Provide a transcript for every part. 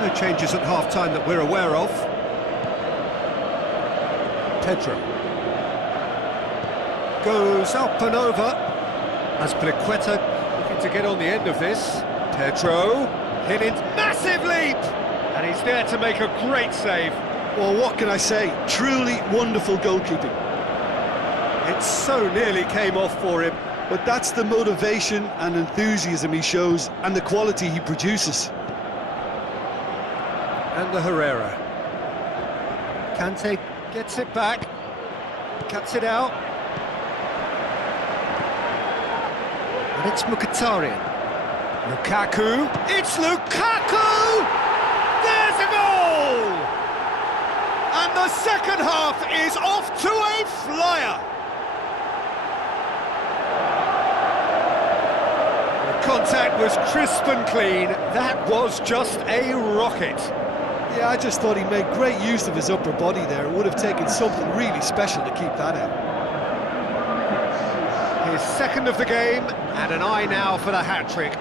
No changes at half-time that we're aware of. Pedro. Goes up and over. As Pliqueta looking to get on the end of this. Pedro. Hit it. Massive leap! And he's there to make a great save. Well, what can I say? Truly wonderful goalkeeping. It so nearly came off for him. But that's the motivation and enthusiasm he shows, and the quality he produces. And the Herrera. Kante gets it back. Cuts it out. And it's Mkhitaryan. Lukaku. It's Lukaku! There's a goal! And the second half is off to a flyer. The contact was crisp and clean. That was just a rocket. Yeah, I just thought he made great use of his upper body there. It would have taken something really special to keep that out. His second of the game, and an eye now for the hat-trick.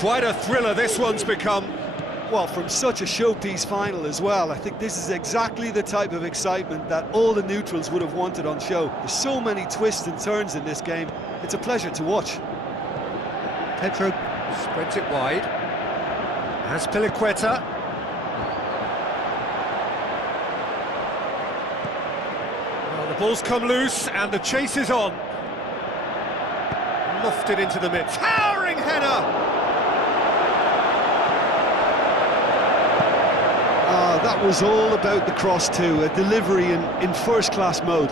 Quite a thriller this one's become. Well, from such a showpiece final as well, I think this is exactly the type of excitement that all the neutrals would have wanted on show. There's so many twists and turns in this game. It's a pleasure to watch. Pedro spreads it wide. Has Pliqueta. Well, the ball's come loose and the chase is on. Lofted into the mid. Towering header! That was all about the cross too, a delivery in first-class mode.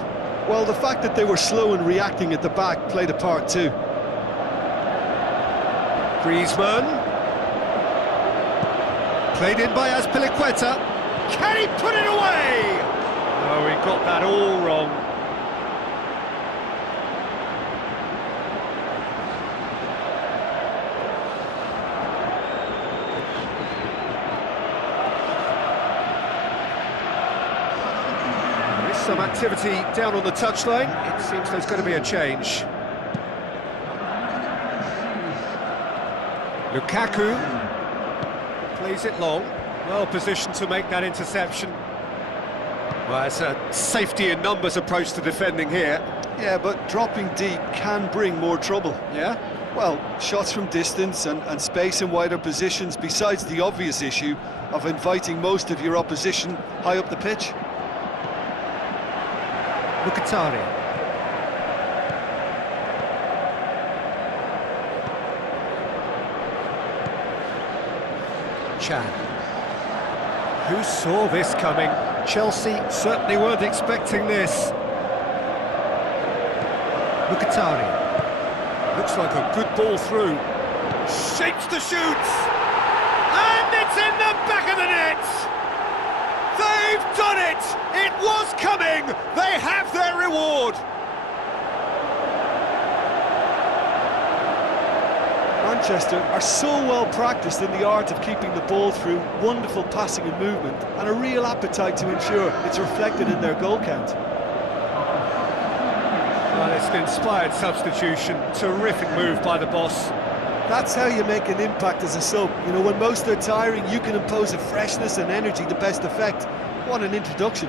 Well, the fact that they were slow in reacting at the back played a part too. Griezmann. Played in by Azpilicueta. Can he put it away? Oh, he got that all wrong. Some activity down on the touchline. It seems there's going to be a change. Lukaku plays it long, well positioned to make that interception. Well, it's a safety in numbers approach to defending here. Yeah, but dropping deep can bring more trouble. Yeah? Well, shots from distance and space in wider positions, besides the obvious issue of inviting most of your opposition high up the pitch. Mkhitaryan. Chan. Who saw this coming? Chelsea certainly weren't expecting this. Mkhitaryan. Looks like a good ball through. Shapes to shoot! And it's in the back of the net! They've done it! It was coming! They have their reward! Manchester are so well practiced in the art of keeping the ball through, wonderful passing and movement, and a real appetite to ensure it's reflected in their goal count. Well, it's an inspired substitution. Terrific move by the boss. That's how you make an impact as a sub. You know, when most are tiring, you can impose a freshness and energy to best effect. What an introduction.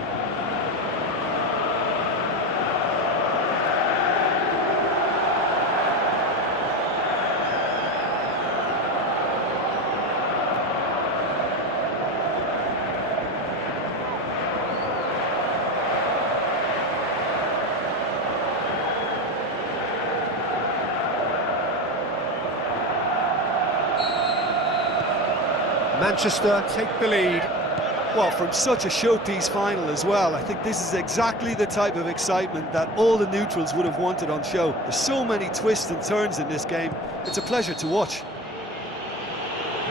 Manchester take the lead. Well, from such a showpiece final as well, I think this is exactly the type of excitement that all the neutrals would have wanted on show. There's so many twists and turns in this game. It's a pleasure to watch.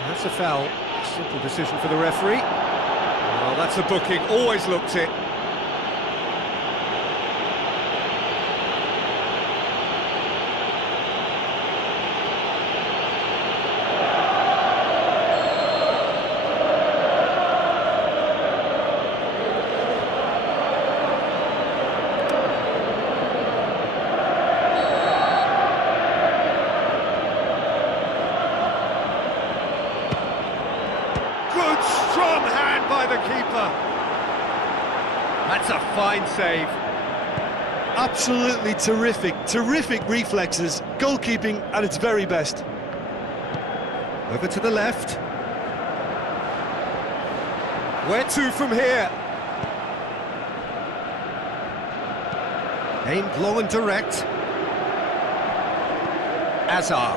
That's a foul. Simple decision for the referee. Well, that's a booking. Always looked it. keeper. That's a fine save. Absolutely terrific reflexes, goalkeeping at its very best. Over to the left. Where to from here? Aimed low and direct. Azar.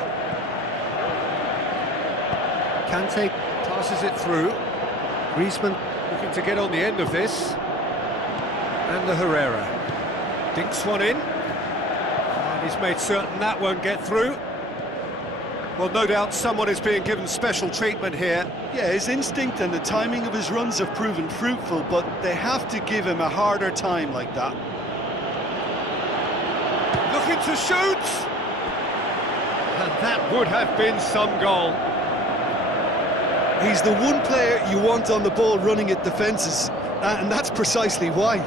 Kante passes it through. Griezmann looking to get on the end of this. And the Herrera. Dinks one in. And he's made certain that won't get through. Well, no doubt someone is being given special treatment here. Yeah, his instinct and the timing of his runs have proven fruitful, but they have to give him a harder time like that. Looking to shoot! And that would have been some goal. He's the one player you want on the ball running at defences, and that's precisely why.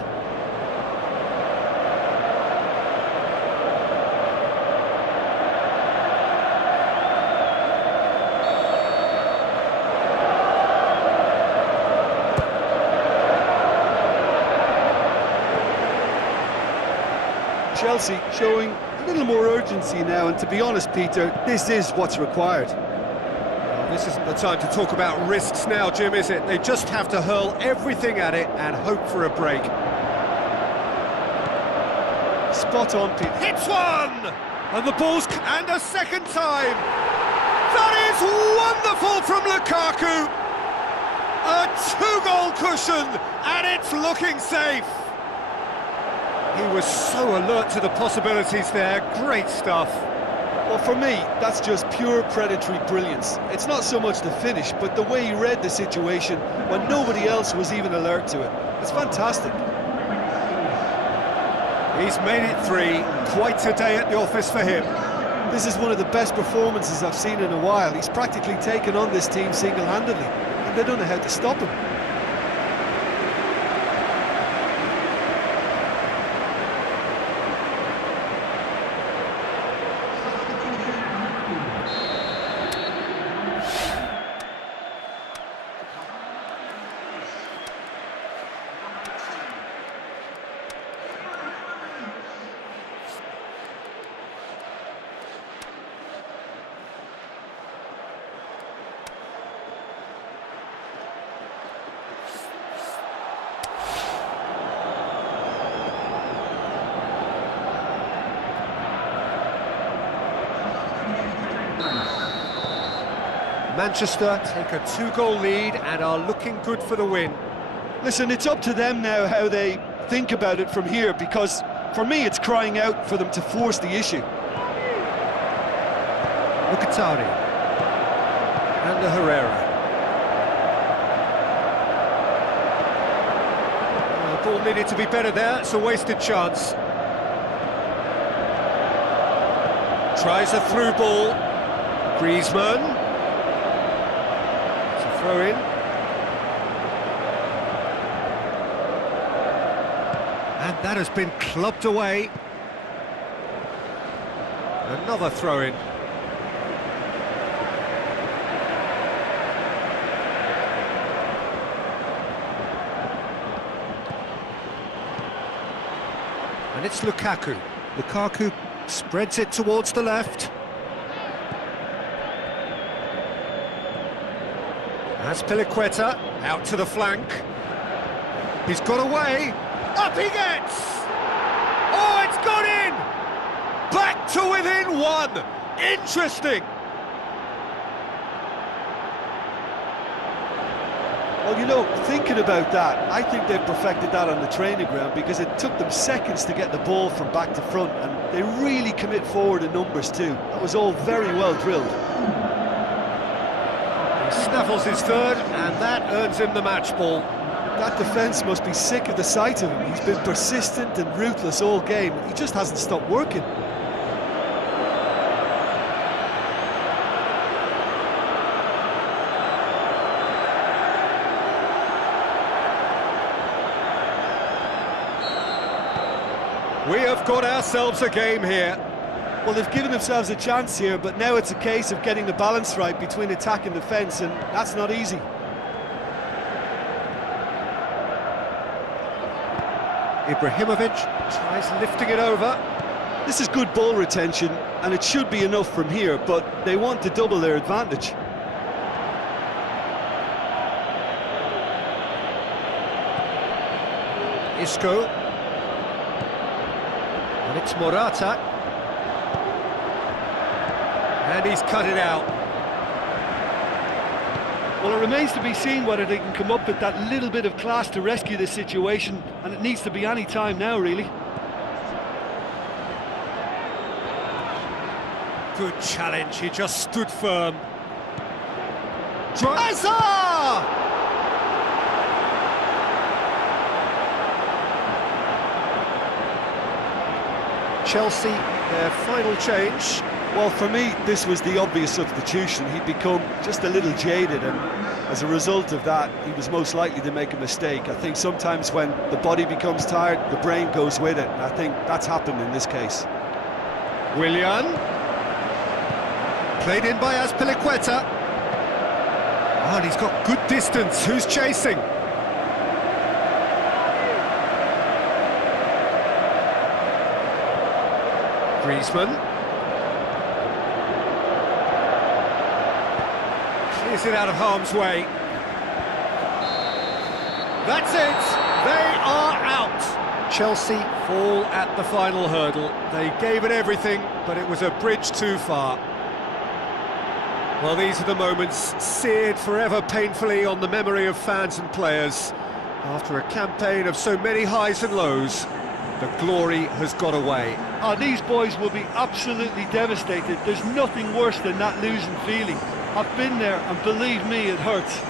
Chelsea showing a little more urgency now, and to be honest, Peter, this is what's required. Well, this isn't the time to talk about risks now, Jim, is it? They just have to hurl everything at it and hope for a break. Spot on, Peter. Hits one! And the ball's... And a second time! That is wonderful from Lukaku! A two-goal cushion, and it's looking safe! He was so alert to the possibilities there. Great stuff. Well, for me, that's just pure predatory brilliance. It's not so much the finish, but the way he read the situation when nobody else was even alert to it. It's fantastic. He's made it three. Quite a day at the office for him. This is one of the best performances I've seen in a while. He's practically taken on this team single-handedly, and they don't know how to stop him. Manchester take a two-goal lead and are looking good for the win. Listen, it's up to them now how they think about it from here, because for me it's crying out for them to force the issue. Mkhitaryan and the Herrera. The ball needed to be better there, it's a wasted chance. Tries a through ball. Griezmann. Throw in. And that has been clubbed away. Another throw in. And it's Lukaku. Lukaku spreads it towards the left. That's Piliqueta, out to the flank. He's got away. Up he gets! Oh, it's gone in! Back to within one! Interesting! Well, you know, thinking about that, I think they've perfected that on the training ground, because it took them seconds to get the ball from back to front, and they really commit forward in numbers too. That was all very well drilled. Snaffles his third, and that earns him the match ball. That defence must be sick of the sight of him. He's been persistent and ruthless all game. He just hasn't stopped working. We have got ourselves a game here. Well, they've given themselves a chance here, but now it's a case of getting the balance right between attack and defence, and that's not easy. Ibrahimovic tries lifting it over. This is good ball retention, and it should be enough from here, but they want to double their advantage. Isco. And it's Morata. And he's cut it out. Well, it remains to be seen whether they can come up with that little bit of class to rescue this situation, and it needs to be any time now, really. Good challenge, he just stood firm. Hazard! Chelsea, their final change. Well, for me, this was the obvious substitution. He'd become just a little jaded, and as a result of that, he was most likely to make a mistake. I think sometimes when the body becomes tired, the brain goes with it, and I think that's happened in this case. Willian. Played in by Azpilicueta. Oh, and he's got good distance. Who's chasing? Griezmann. Clears it out of harm's way. That's it! They are out! Chelsea fall at the final hurdle. They gave it everything, but it was a bridge too far. Well, these are the moments seared forever painfully on the memory of fans and players. After a campaign of so many highs and lows, the glory has got away. Oh, these boys will be absolutely devastated. There's nothing worse than that losing feeling. I've been there, and believe me, it hurts.